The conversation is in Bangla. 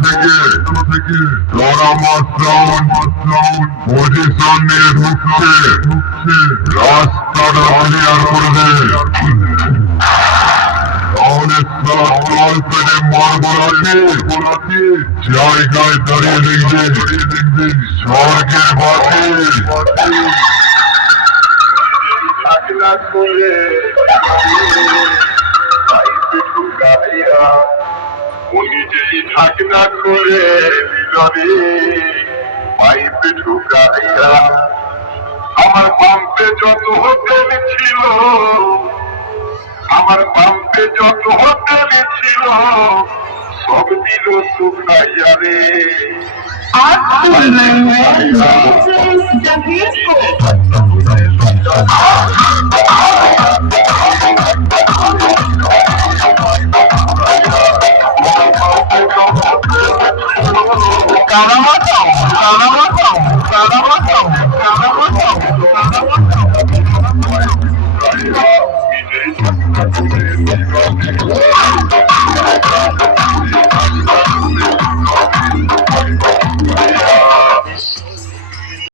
থেকে তারা মাস্টার পজিশন নিয়ে ঢুকছে রাস্তাটা ক্লিয়ার করে দে তাহলে সাল পেটে মারবো রাখি জায়গায় দাঁড়িয়ে দেখবে স্বর্গের বাতি ঢাকনা করে পাইপে ঢুকাইয়া উনি যেই ঢাকনা করে দিলরে পাইপে ঢুকাইয়া আমার পাম্পে যত হোটেল ছিল আমার পাম্পে যত হোটেল ছিল সব দিল শুকাইয়া রে Up to the